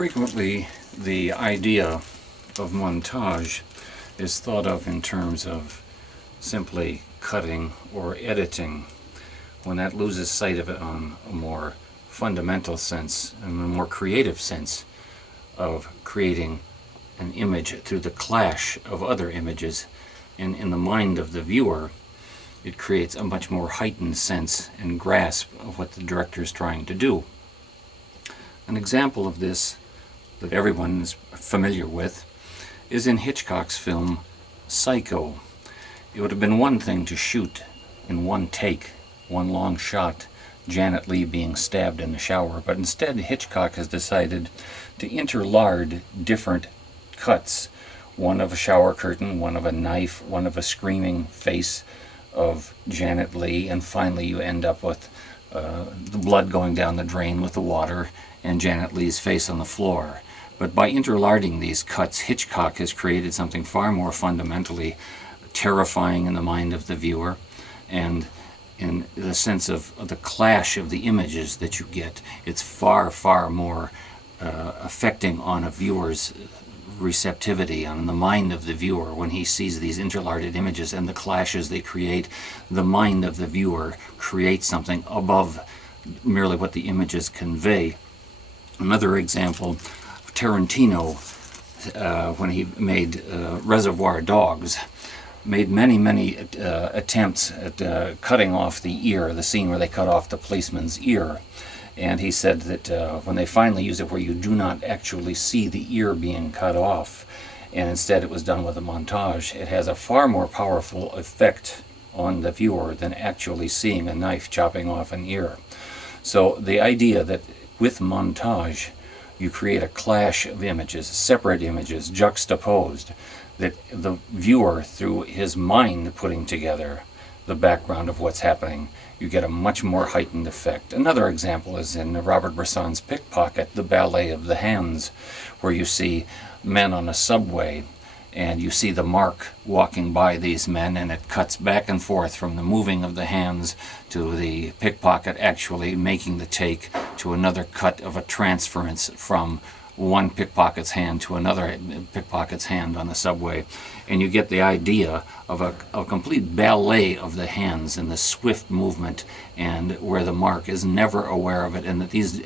Frequently, the idea of montage is thought of in terms of simply cutting or editing, when that loses sight of it on a more fundamental sense and a more creative sense of creating an image through the clash of other images. And in the mind of the viewer, it creates a much more heightened sense and grasp of what the director is trying to do. An example of this that everyone is familiar with is in Hitchcock's film Psycho. It would have been one thing to shoot in one take, one long shot, Janet Leigh being stabbed in the shower, but instead Hitchcock has decided to interlard different cuts, one of a shower curtain, one of a knife, one of a screaming face of Janet Leigh, and finally you end up with the blood going down the drain with the water and Janet Leigh's face on the floor. But by interlarding these cuts, Hitchcock has created something far more fundamentally terrifying in the mind of the viewer, and in the sense of the clash of the images that you get, it's far, far more affecting on a viewer's receptivity, on the mind of the viewer when he sees these interlarded images and the clashes they create. The mind of the viewer creates something above merely what the images convey. Another example, Tarantino, when he made Reservoir Dogs, made many attempts at cutting off the ear, the scene where they cut off the policeman's ear. And he said that when they finally use it where you do not actually see the ear being cut off, and instead it was done with a montage, it has a far more powerful effect on the viewer than actually seeing a knife chopping off an ear. So the idea that with montage you create a clash of images, separate images, juxtaposed, that the viewer, through his mind putting together the background of what's happening, you get a much more heightened effect. Another example is in Robert Bresson's Pickpocket, the ballet of the hands, where you see men on a subway and you see the mark walking by these men, and it cuts back and forth from the moving of the hands to the pickpocket actually making the take, to another cut of a transference from one pickpocket's hand to another pickpocket's hand on the subway. And you get the idea of a complete ballet of the hands and the swift movement, and where the mark is never aware of it, and that these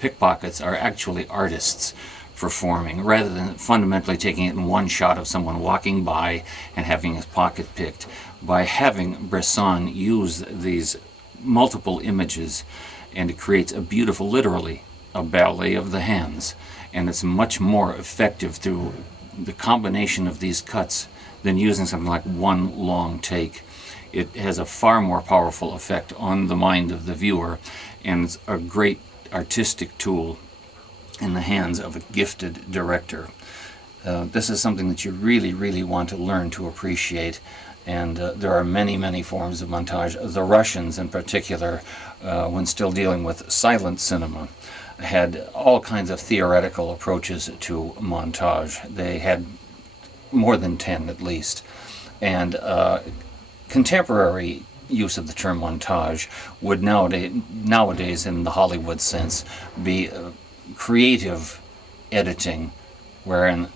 pickpockets are actually artists performing, rather than fundamentally taking it in one shot of someone walking by and having his pocket picked. By having Bresson use these multiple images, and it creates a beautiful, literally, a ballet of the hands, and it's much more effective through the combination of these cuts than using something like one long take. It has a far more powerful effect on the mind of the viewer, and it's a great artistic tool in the hands of a gifted director. This is something that you really want to learn to appreciate, and there are many forms of montage. The Russians in particular, when still dealing with silent cinema, had all kinds of theoretical approaches to montage. They had more than 10 at least, and contemporary use of the term montage would nowadays in the Hollywood sense be creative editing, wherein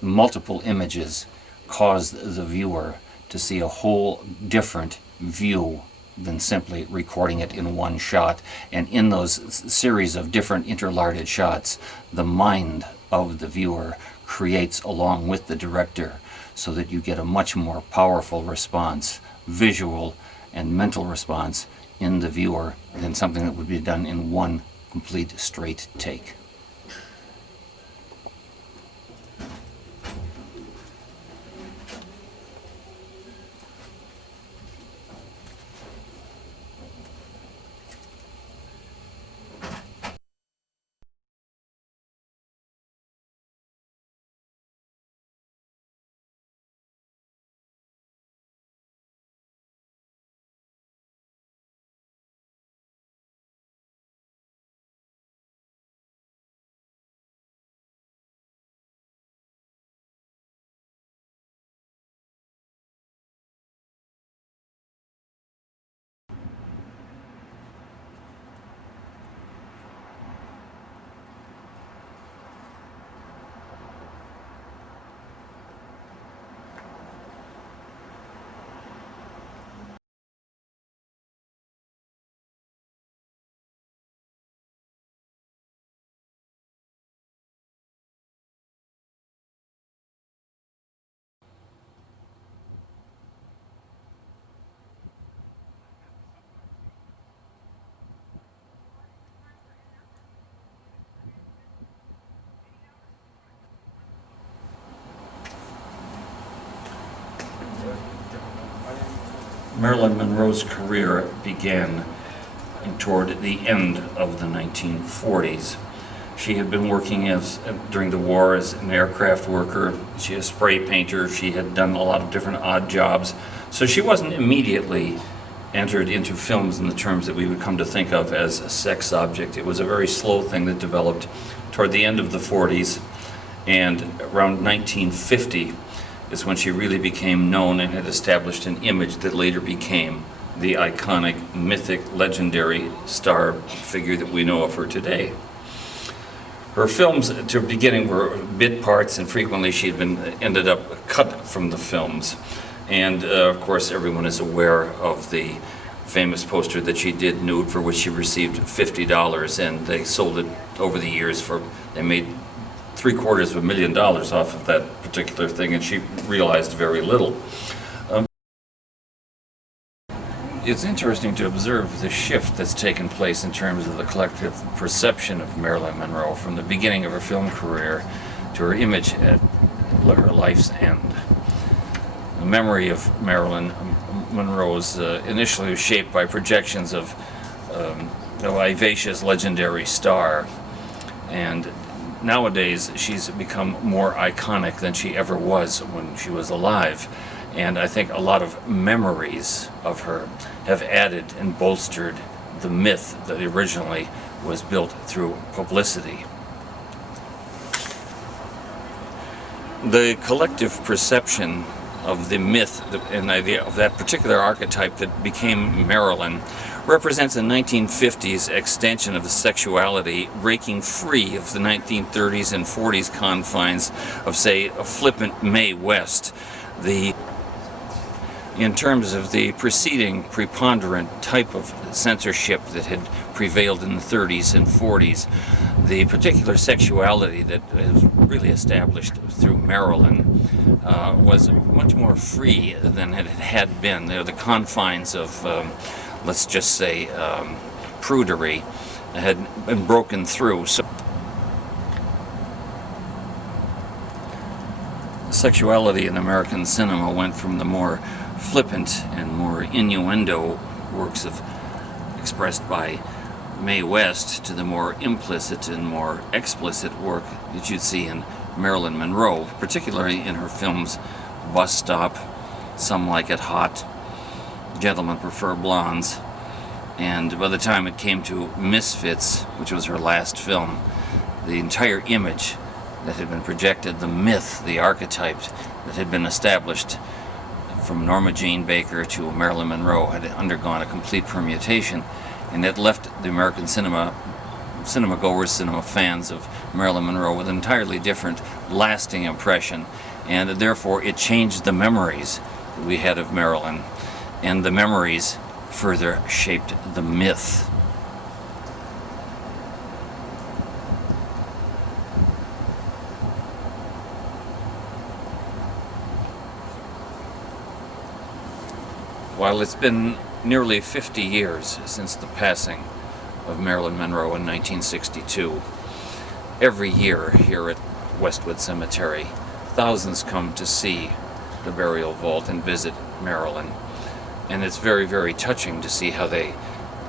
multiple images cause the viewer to see a whole different view than simply recording it in one shot. And in those series of different interlarded shots, the mind of the viewer creates along with the director, so that you get a much more powerful response, visual and mental response, in the viewer than something that would be done in one complete straight take. Marilyn Monroe's career began toward the end of the 1940s. She had been working during the war as an aircraft worker. She was a spray painter. She had done a lot of different odd jobs. So she wasn't immediately entered into films in the terms that we would come to think of as a sex object. It was a very slow thing that developed toward the end of the 40s, and around 1950 is when she really became known and had established an image that later became the iconic, mythic, legendary star figure that we know of her today. Her films, to the beginning, were bit parts, and frequently she had ended up cut from the films. And of course, everyone is aware of the famous poster that she did nude, for which she received $50, and they sold it over the years they made $750,000 off of that particular thing, and she realized very little. It's interesting to observe the shift that's taken place in terms of the collective perception of Marilyn Monroe from the beginning of her film career to her image at her life's end. The memory of Marilyn Monroe's initially was shaped by projections of a vivacious, legendary star, and nowadays she's become more iconic than she ever was when she was alive. And I think a lot of memories of her have added and bolstered the myth that originally was built through publicity. The collective perception of the myth and idea of that particular archetype that became Marilyn represents a 1950s extension of the sexuality, breaking free of the 1930s and 40s confines of, say, a flippant Mae West. In terms of the preceding preponderant type of censorship that had prevailed in the 30s and 40s, the particular sexuality that was really established through Marilyn was much more free than it had been. The confines of, let's just say, prudery had been broken through. So sexuality in American cinema went from the more flippant and more innuendo works expressed by Mae West to the more implicit and more explicit work that you'd see in Marilyn Monroe, particularly in her films Bus Stop, Some Like It Hot, Gentlemen Prefer Blondes, and by the time it came to Misfits, which was her last film, the entire image that had been projected, the myth, the archetype that had been established from Norma Jean Baker to Marilyn Monroe had undergone a complete permutation, and it left the American cinema goers, cinema fans of Marilyn Monroe with an entirely different, lasting impression, and therefore it changed the memories that we had of Marilyn, and the memories further shaped the myth. While it's been nearly 50 years since the passing of Marilyn Monroe in 1962, every year here at Westwood Cemetery, thousands come to see the burial vault and visit Marilyn. And it's very, very touching to see how they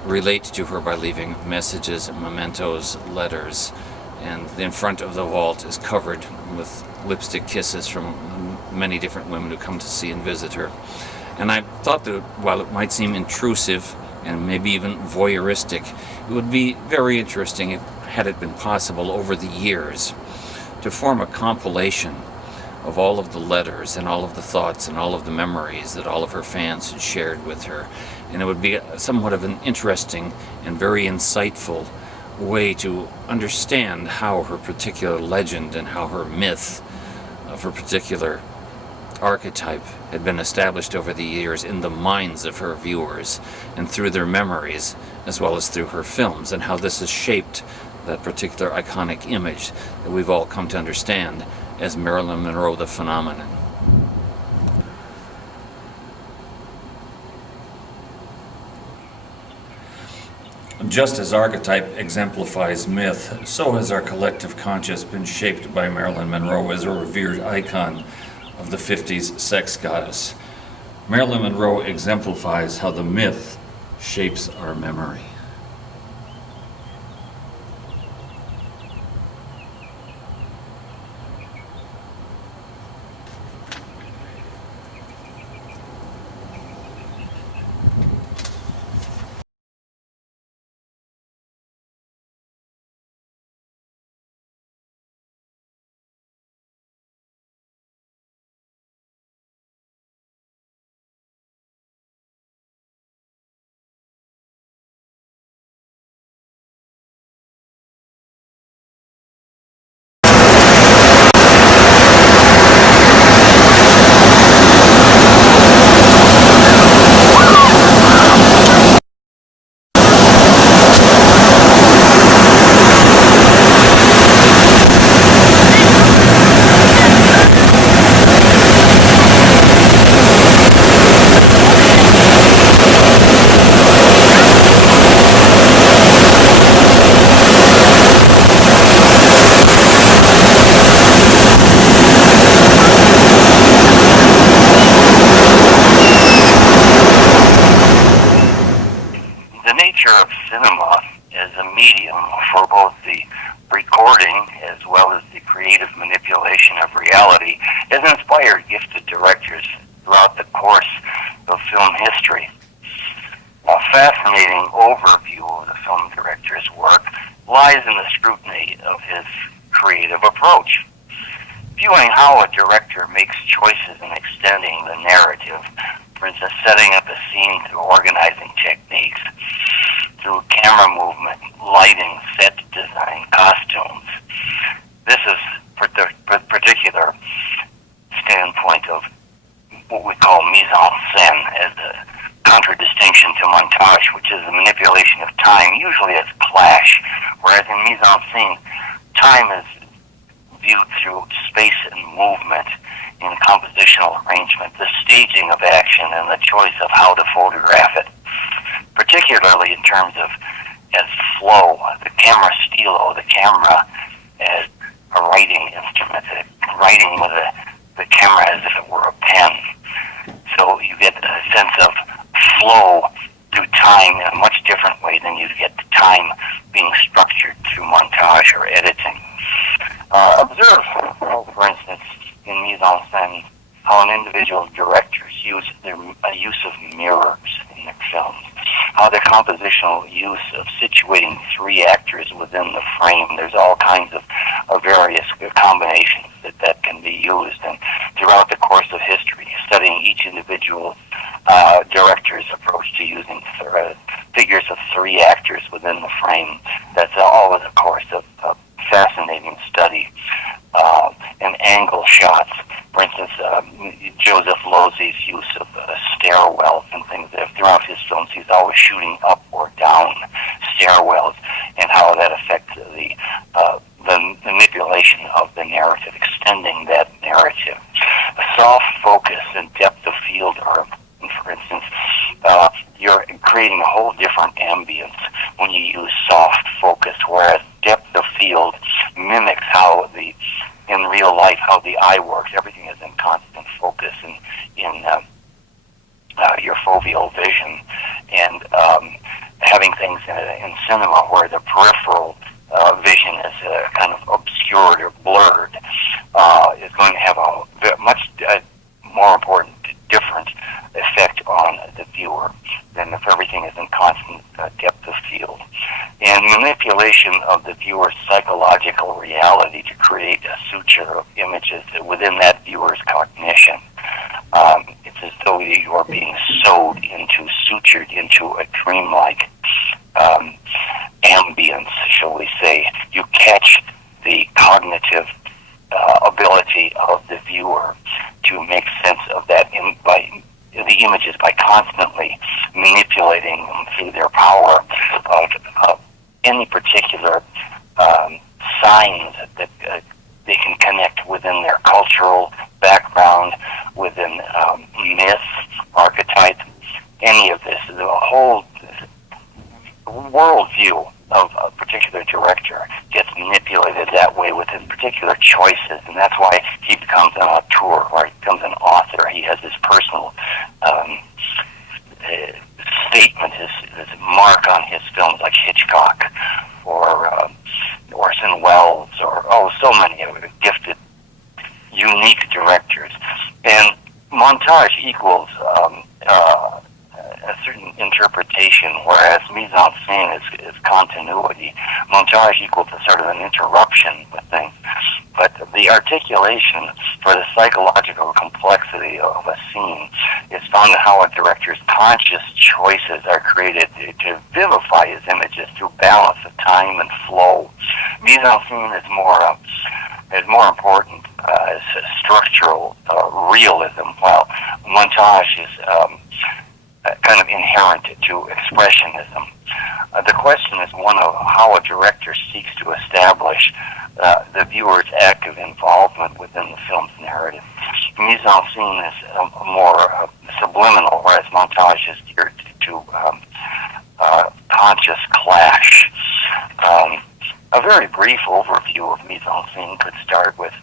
relate to her by leaving messages, mementos, letters. And in front of the vault is covered with lipstick kisses from many different women who come to see and visit her. And I thought that while it might seem intrusive and maybe even voyeuristic, it would be very interesting, had it been possible over the years, to form a compilation of all of the letters and all of the thoughts and all of the memories that all of her fans had shared with her. And it would be somewhat of an interesting and very insightful way to understand how her particular legend and how her myth of her particular archetype had been established over the years in the minds of her viewers and through their memories, as well as through her films, and how this has shaped that particular iconic image that we've all come to understand as Marilyn Monroe the phenomenon. Just as archetype exemplifies myth, so has our collective conscience been shaped by Marilyn Monroe as a revered icon of the 50s sex goddess. Marilyn Monroe exemplifies how the myth shapes our memory. The nature of cinema as a medium for both the recording as well as the creative manipulation of reality has inspired gifted directors throughout the course of film history. A fascinating overview of the film director's work lies in the scrutiny of his creative approach. Viewing how a director makes choices in extending the narrative, for instance, setting up a scene through organizing techniques, through camera movement, lighting, set design, costumes. This is the particular standpoint of what we call mise-en-scene as a contradistinction to montage, which is the manipulation of time, usually as clash, whereas in mise-en-scene, time is viewed through space and movement in compositional arrangement, the staging of action and the choice of how to photograph it, particularly in terms of as flow, the camera stilo, the camera as a writing instrument, writing with the camera as if it were a pen. So you get a sense of flow through time in a much different way than you get the time being structured through montage or editing. Observe, for instance, in mise-en-scene, how an individual directors use a use of mirrors in their films, how the compositional use of situating three actors within the frame. There's all kinds of various combinations that can be used, and throughout the course of history, studying each individual director's approach to using figures of three actors within the frame. That's always a course of fascinating study. And angle shots, for instance, Joseph Losey's use of stairwells and things. Throughout his films, he's always shooting up or down stairwells, and how that affects the manipulation of the narrative, extending that narrative. A soft focus and depth of field are, for instance, you're creating a whole different ambience when you use soft focus, whereas depth of field mimics how in real life, how the eye works. Everything is in constant focus in your foveal vision, and having things in cinema where the peripheral vision is kind of obscured or blurred is going to have a much more important, different effect on the viewer than if everything is in constant depth of field. And manipulation of the viewer's psychological reality to create a suture of images within that viewer's cognition. It's as though you are being sutured into a dreamlike ambience, shall we say. You catch the cognitive ability of the viewer to make sense of that by the images by constantly manipulating them through their power of any particular signs that they can connect within their cultural background, within myth, archetype, any of this. The whole worldview of a particular director gets manipulated that way with his particular choices, and that's why he becomes an auteur, or he becomes an author. He has his personal mark on his films, like Hitchcock or Orson Welles, or so many gifted, unique directors. And montage equals a certain interpretation, whereas mise-en-scene is continuity. Montage equals a sort of an interruption with things. But the articulation for the psychological complexity of a scene is found in how a director's conscious choices are created to vivify his images through balance of time and flow. Mise-en-scene is more important as structural realism, while montage is kind of inherent to expressionism. The question is one of how a director seeks to establish the viewer's active involvement within the film's narrative. Mise-en-scene is more subliminal, whereas montage is geared to conscious clash. A very brief overview of mise-en-scene could start with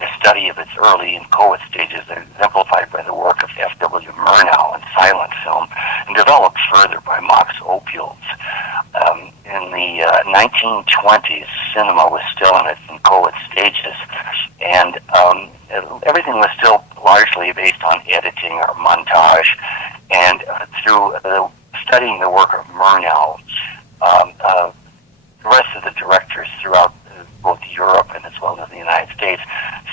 a study of its early and inchoate stages, exemplified by the work of F.W. Murnau in silent film, and developed further by Max Ophüls. In the 1920s, cinema was still in its inchoate stages, and everything was still largely based on editing or montage. And through studying the work of Murnau, the rest of the directors throughout both Europe and as well as the United States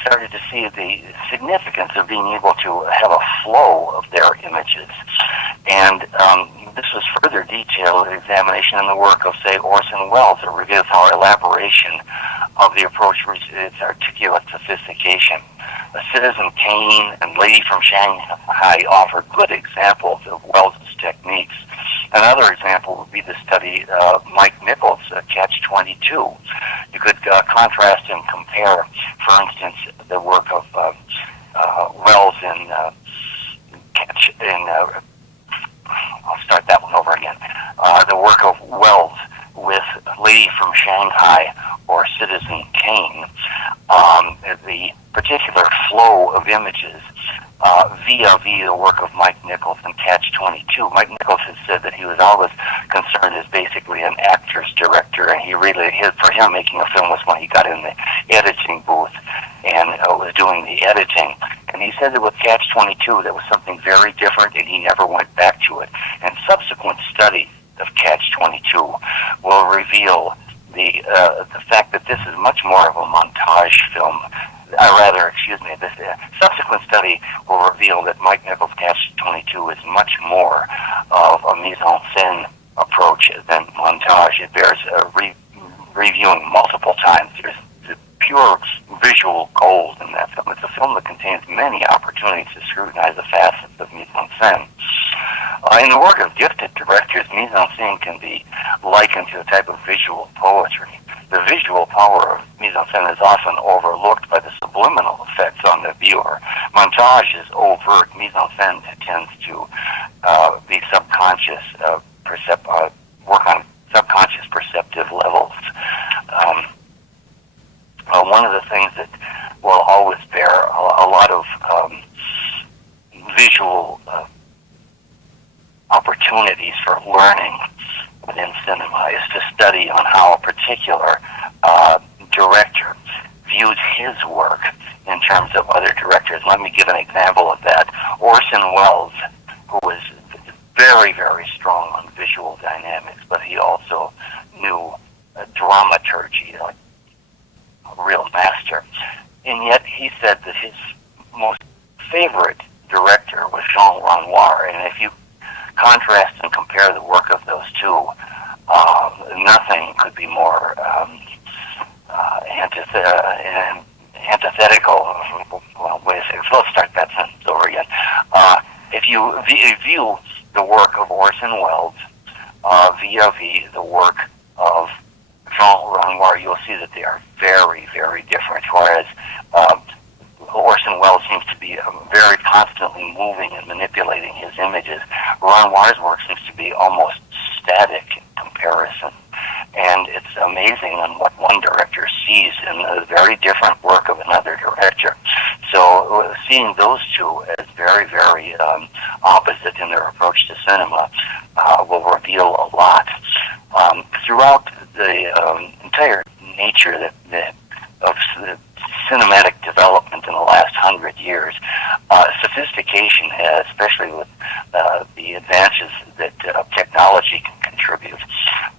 started to see the significance of being able to have a flow of their images. And this was further detailed in examination in the work of, say, Orson Welles. It reveals how elaboration of the approach reached its articulate sophistication. Citizen Kane and Lady from Shanghai offer good examples of Welles' techniques. Another example would be the study of Mike Nichols' Catch-22. You could contrast and compare, for instance, the work of Welles I'll start that one over again. The work of Welles with Lady from Shanghai or Citizen Kane. The particular flow of images vis-a-vis the work of Mike Nichols and Catch-22. Mike Nichols has said that he was always concerned as basically an actor's director, and for him, making a film was when he got in the editing booth and was doing the editing. And he said that with Catch-22, that was something very different, and he never went back to it. And subsequent study of Catch-22 will reveal the fact that this is much more of a montage film. This subsequent study will reveal that Mike Nichols' Catch-22 is much more of a mise-en-scene approach than montage. It bears reviewing multiple times. There's pure visual gold in that film. It's a film that contains many opportunities to scrutinize the facets of mise-en-scene. In the work of gifted directors, mise-en-scene can be likened to a type of visual poetry. The visual power of mise-en-scene is often overlooked by the subliminal effects on the viewer. Montage is overt. Mise-en-scene tends to be subconscious, work on subconscious perceptive levels. One of the things that will always bear a lot of visual opportunities for learning within cinema is to study on how a particular director views his work in terms of other directors. Let me give an example of that. Orson Welles, who was very, very strong on visual dynamics, but he also knew dramaturgy, like a real master. And yet he said that his most favorite director was Jean Renoir. And if you contrast and compare the work of those two, nothing could be more antithetical. Well, wait a second. Let's start that sentence over again. If you view the work of Orson Welles vis-a-vis the work of Jean Renoir, you'll see that they are very, very different. Whereas Orson Welles seems to be very constantly moving and manipulating his images, Renoir's work seems to be almost static in comparison. And it's amazing on what one director sees in a very different work of another director. So so seeing those two as very, very opposite in their approach to cinema will reveal a lot. Throughout the entire nature of cinematic development in the last 100 years, sophistication, especially with the advances that technology can contribute,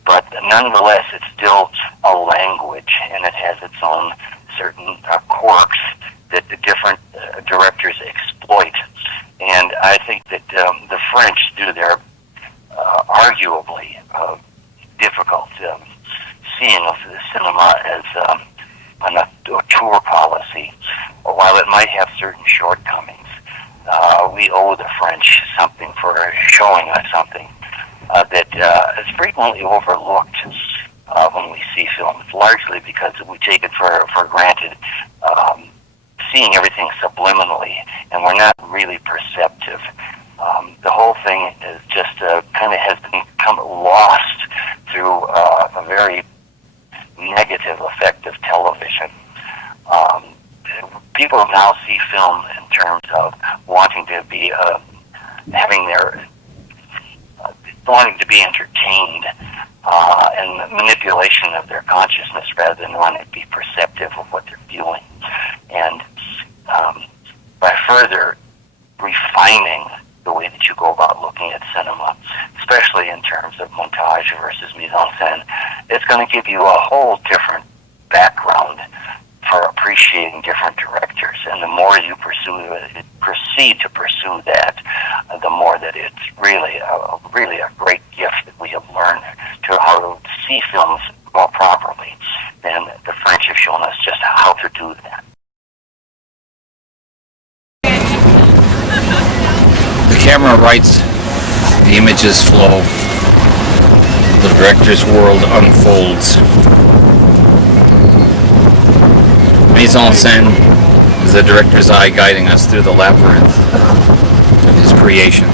but nonetheless it's still a language, and it has its own certain quirks that the different directors exploit. And I think that the French do their arguably difficult seeing of the cinema as a tour policy. While it might have certain shortcomings, we owe the French something for showing us something that is frequently overlooked when we see films, largely because we take it for granted, seeing everything subliminally, and we're not really perceptive. The whole thing is just kind of has become lost through a very negative effect of television. People now see film in terms of wanting to be wanting to be entertained, and manipulation of their consciousness rather than wanting to be perceptive of what they're feeling. And by further refining the way that you go about looking at cinema, especially in terms of montage versus mise-en-scene, it's going to give you a whole different background for appreciating different directors. And the more you proceed to pursue that, the more that it's really a great gift that we have learned to how to see films more properly. And the French have shown us just how to do that. The camera writes, the images flow, the director's world unfolds. Mise-en-Scene is the director's eye guiding us through the labyrinth of his creation.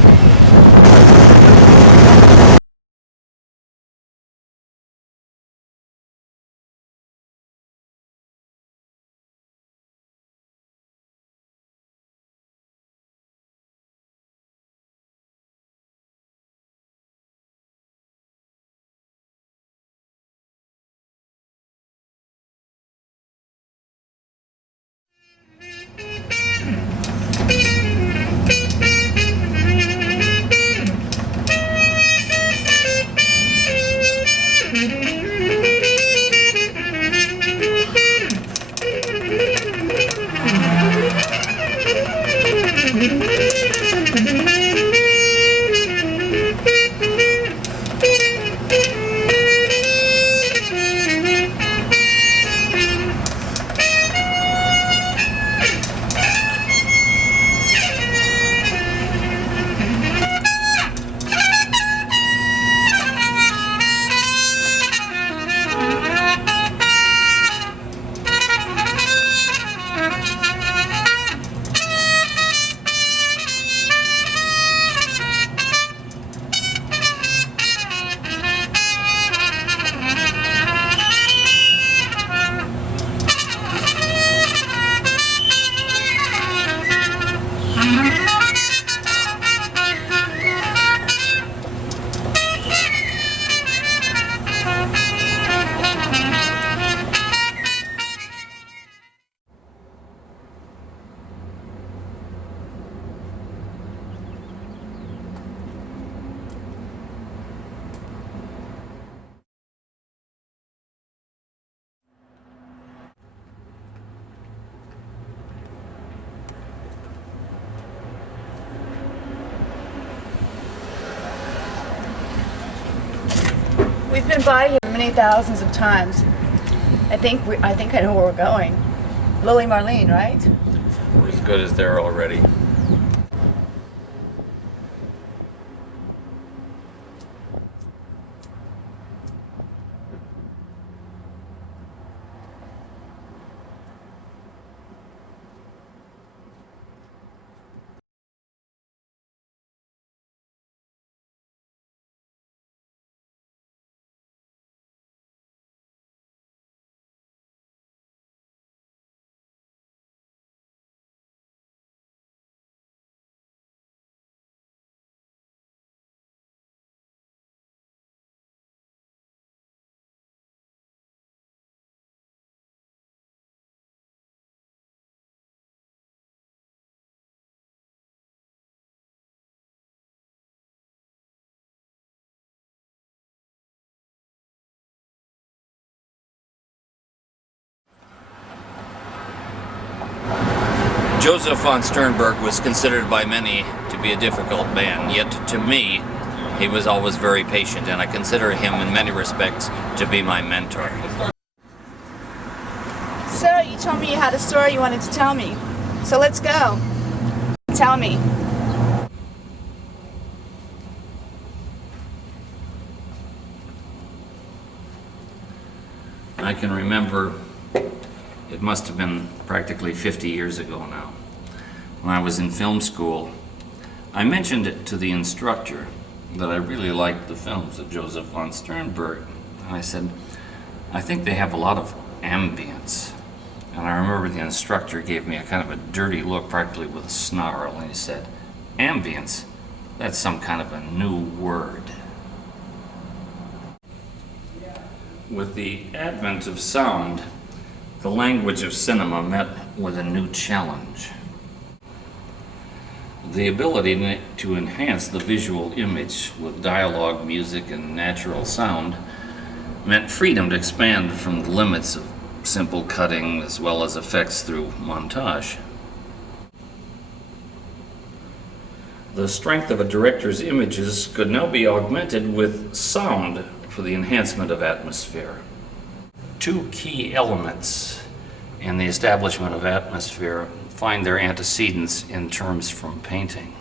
We've been by here many thousands of times. I think I know where we're going. Lily Marlene, right? We're as good as there already. Joseph von Sternberg was considered by many to be a difficult man, yet to me, he was always very patient, and I consider him in many respects to be my mentor. So, you told me you had a story you wanted to tell me. So let's go. Tell me. I can remember, it must have been practically 50 years ago now, when I was in film school. I mentioned it to the instructor that I really liked the films of Joseph von Sternberg. And I said, I think they have a lot of ambience. And I remember the instructor gave me a kind of a dirty look, practically with a snarl, and he said, ambience? That's some kind of a new word. With the advent of sound, the language of cinema met with a new challenge. The ability to enhance the visual image with dialogue, music, and natural sound meant freedom to expand from the limits of simple cutting as well as effects through montage. The strength of a director's images could now be augmented with sound for the enhancement of atmosphere. Two key elements in the establishment of atmosphere find their antecedents in terms from painting.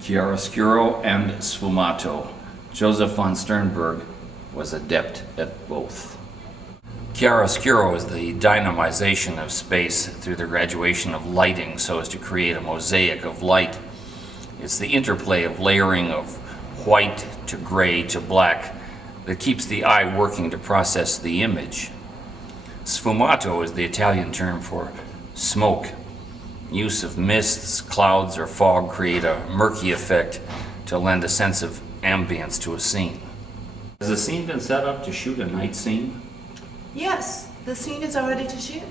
Chiaroscuro and sfumato. Joseph von Sternberg was adept at both. Chiaroscuro is the dynamization of space through the graduation of lighting so as to create a mosaic of light. It's the interplay of layering of white to gray to black that keeps the eye working to process the image. Sfumato is the Italian term for smoke. Use of mists, clouds, or fog create a murky effect to lend a sense of ambience to a scene. Has the scene been set up to shoot a night scene? Yes, the scene is all ready to shoot.